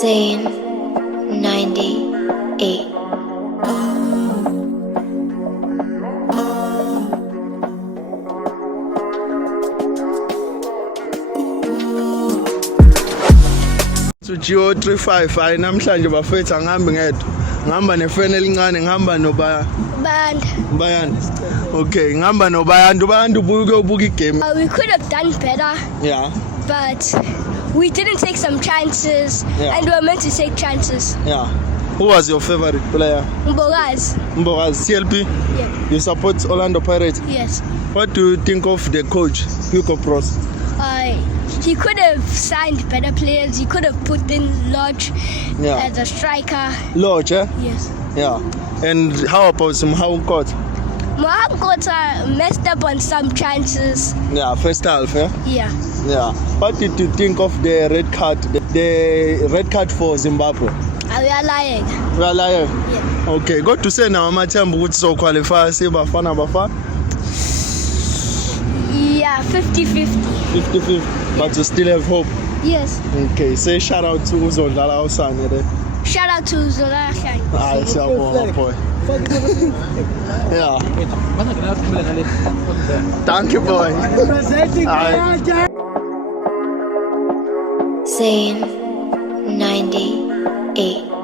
Zane 98. Geo 35 hayi namhlanje bafethu angihambi ngedwa ngihamba nefeni elincane ngihamba Bayanda okay ngihamba Bayanda ubuka igame. We could have done better, Yeah, but we didn't take some chances, Yeah. and we were meant to take chances. yeah. Who was your favorite player? Mbogazi. Mbogazi, CLP? Yeah. You support Orlando Pirates? Yes. What do you think of the coach, Hugo Bros? He could have signed better players. He could have put in Lodge Yeah. as a striker. Lodge, eh? Yes. Yeah. And how about Mhaukot? Moham messed up on some chances. Yeah, first half, eh? Yeah. Yeah. What did you think of the red card? The red card for Zimbabwe? We are lying. We are lying. Yeah. Okay, go to say now amathemba ukuthi so qualify say Bafana. Yeah, 50-50. 50-50, but you still have hope. Yes. Okay, say shout out to Uzondlala Osane there. Shout out to Zola Shine. Ah, siyabonga boy. Yeah. Thank you boy. Zane 98.